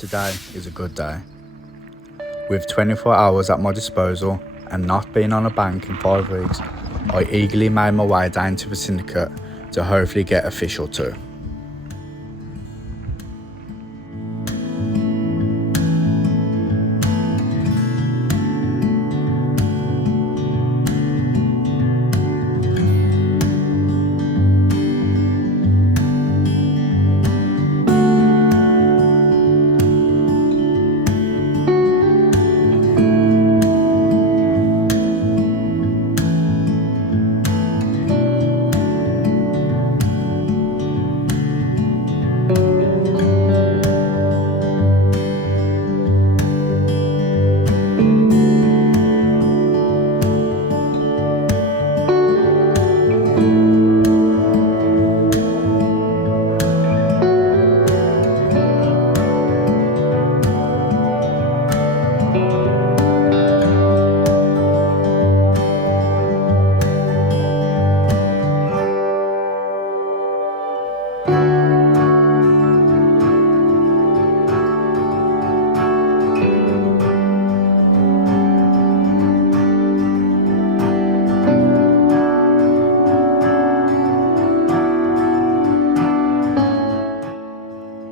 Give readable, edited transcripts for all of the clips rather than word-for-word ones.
Today is a good day. With 24 hours at my disposal and not being on a bank in 5 weeks, I eagerly made my way down to the Syndicate to hopefully get a fish or two.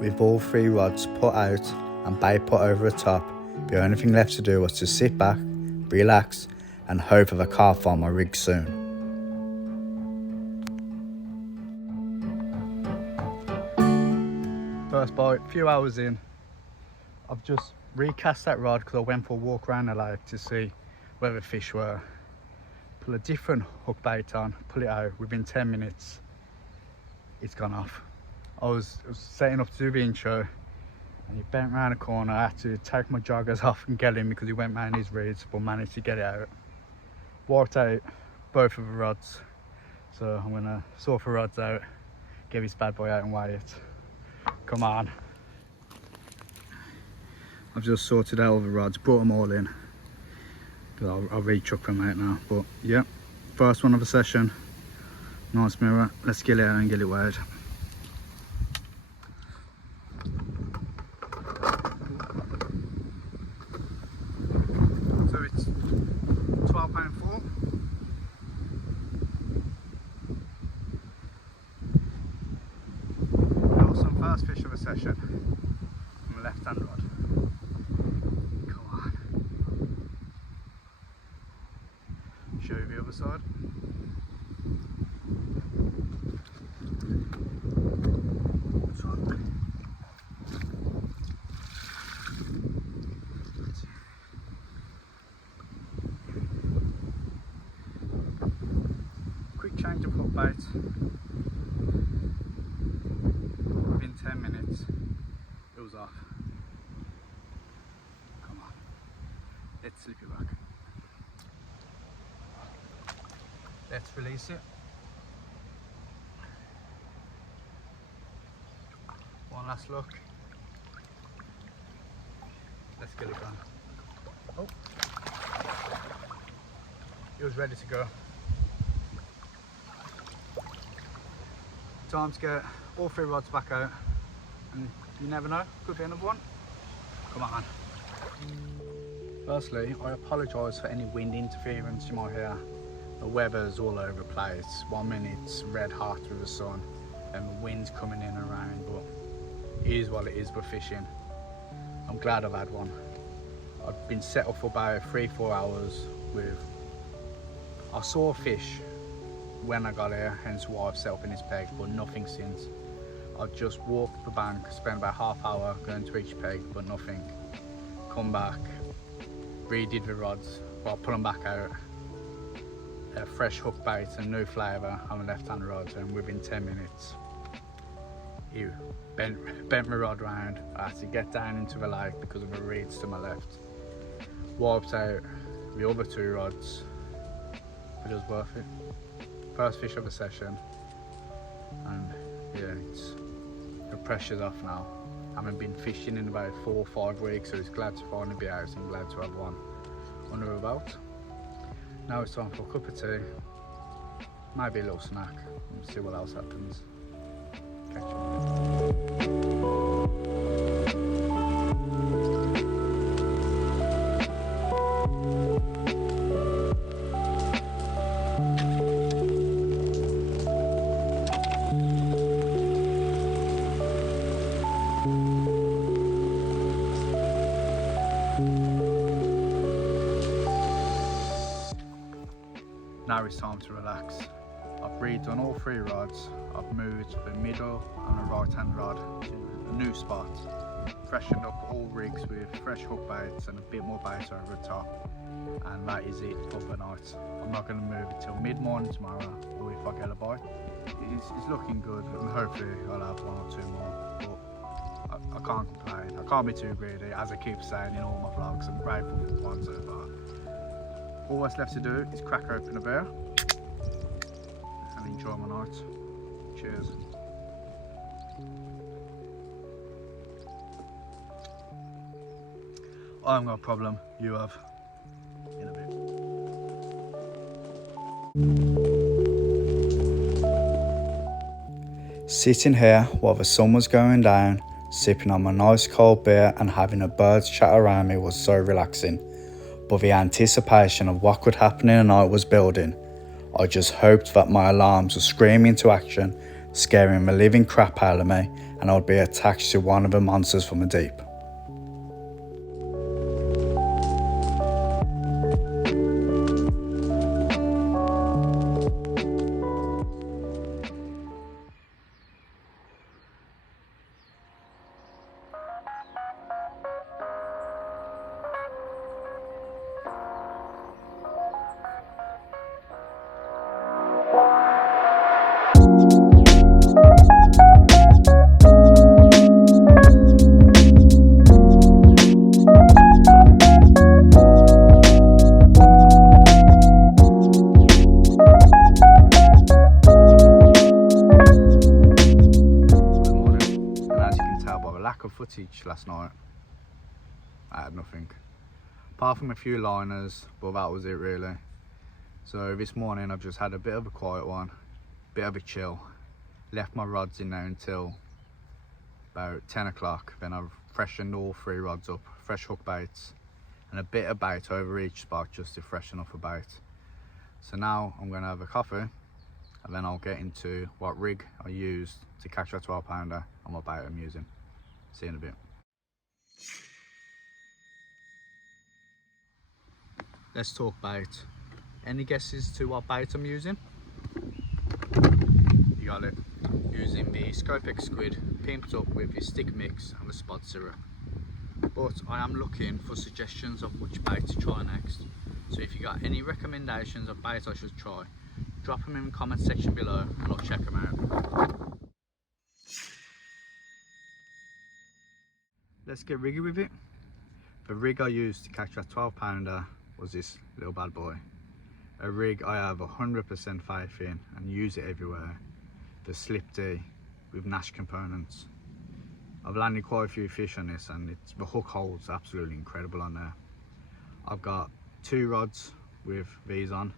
With all 3 rods put out and bait put over the top, the only thing left to do was to sit back, relax and hope of a carp on my rig soon. First bite, a few hours in. I've just recast that rod because I went for a walk around the lake to see where the fish were. Pull a different hook bait on, pull it out, within 10 minutes it's gone off. I was setting up to do the intro and he bent round the corner. I had to take my joggers off and get him because he went round his reeds, but managed to get it out. Walked out both of the rods, so I'm gonna sort the rods out, get this bad boy out and weigh it. Come on. I've just sorted out all the rods, brought them all in. I'll re-chuck them out now, but yeah, first one of the session. Nice mirror, let's get it out and get it weighed. So it's 12.4. Awesome first fish of the session on the left hand rod. Come on. Show you the other side. Quick change of hook bait. Within 10 minutes it was off. Come on, let's slip it back. Let's release it. One last look. Let's get it done. Oh, he was ready to go. Time to get all 3 rods back out, and you never know, could be another one. Come on. Firstly, I apologise for any wind interference you might hear. The weather's all over the place. 1 minute it's red hot with the sun and the wind's coming in and around, but it is what it is for fishing. I'm glad I've had one. I've been set up for about 3-4 hours I saw a fish when I got here, hence why I've set up in this peg, but nothing since. I've just walked the bank, spent about half hour going to each peg, but nothing. Come back, redid the rods, well, put them back out. A fresh hook bait and new flavour on the left hand rod, and within 10 minutes he bent my rod round. I had to get down into the lake because of the reeds to my left. Wiped out the other 2 rods, but it was worth it. First fish of the session, and yeah, the pressure's off now. I haven't been fishing in about 4 or 5 weeks, so it's glad to finally be out and glad to have one under the belt. Now it's time for a cup of tea, maybe a little snack, and see what else happens. Catch you. now it's time to relax. I've redone all 3 rods. I've moved the middle and the right hand rod to a new spot, freshened up all rigs with fresh hook baits and a bit more bait over the top, and that is it for the night. I'm not going to move until mid-morning tomorrow, or if I get a bite. It's looking good, and hopefully I'll have 1 or 2 more, but I can't complain. I can't be too greedy, as I keep saying in all my vlogs. I'm grateful for one so far. All that's left to do is crack open a beer and enjoy my night. Cheers. I haven't got a problem, you have. In a bit. Sitting here while the sun was going down, sipping on my nice cold beer and having a bird's chat around me was so relaxing. But the anticipation of what could happen in the night was building. I just hoped that my alarms would scream into action, scaring the living crap out of me, and I'd be attached to one of the monsters from the deep. Lack of footage last night, I had nothing apart from a few liners, but that was it really. So this morning I've just had a bit of a quiet one, bit of a chill, left my rods in there until about 10 o'clock. Then I've freshened all 3 rods up, fresh hook baits and a bit of bait over each spot just to freshen up a bait. So now I'm going to have a coffee and then I'll get into what rig I used to catch that 12 pounder and what bait I'm using. See you in a bit. Let's talk bait. Any guesses to what bait I'm using? You got it. Using the Scopex squid pimped up with the stick mix and the spot syrup. But I am looking for suggestions of which bait to try next. So if you got any recommendations of bait I should try, drop them in the comment section below and I'll check them out. Let's get riggy with it. The rig I used to catch that 12 pounder was this little bad boy. A rig I have 100% faith in and use it everywhere. The Slip D with Nash components. I've landed quite a few fish on this and the hook hold's absolutely incredible on there. I've got 2 rods with these on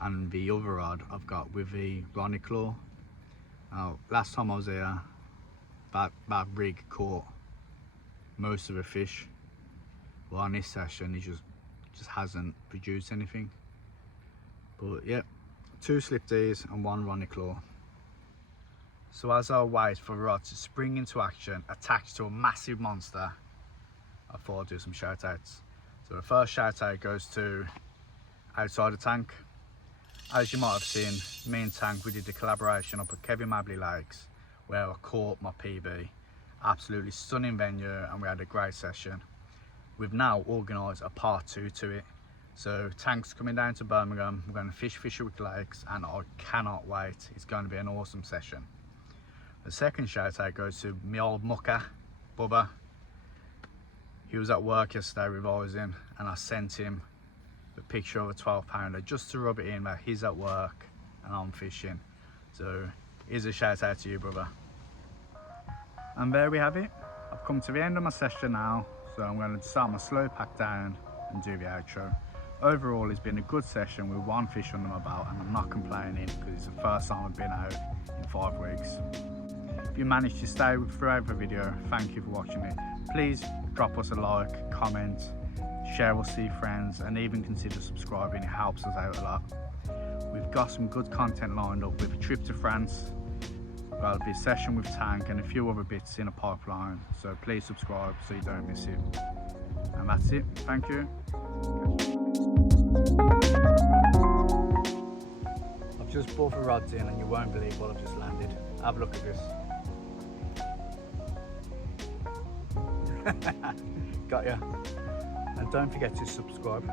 and the other rod I've got with the Ronnie Claw. Now last time I was here, that rig caught most of the fish, but on this session he just hasn't produced anything. But yeah, 2 Slip Ds and 1 Ronnie Claw. So as I wait for the rod to spring into action attached to a massive monster, I thought I'd do some shout outs. So the first shout out goes to Outside the Tank. As you might have seen, me and Tank, we did a collaboration up at Kevin Mabley Lakes where I caught my PB. Absolutely stunning venue and we had a great session. We've now organised a part 2 to it. So Tank's coming down to Birmingham, we're going to fish Fisherwick Lakes and I cannot wait. It's going to be an awesome session. The second shout out goes to my old mucker, Bubba. He was at work yesterday revising and I sent him the picture of a 12 pounder just to rub it in that he's at work and I'm fishing. So here's a shout out to you, brother. And there we have it. I've come to the end of my session now, so I'm going to start my slow pack down and do the outro. Overall, it's been a good session with 1 fish under my belt and I'm not complaining because it's the first time I've been out in 5 weeks. If you managed to stay throughout the video, thank you for watching it. Please drop us a like, comment, share us to your friends and even consider subscribing, it helps us out a lot. We've got some good content lined up with a trip to France. There'll be a session with Tank and a few other bits in a pipeline, so please subscribe so you don't miss it. And that's it, thank you. just brought the rods in and you won't believe what I've just landed. Have a look at this. Got ya. And don't forget to subscribe.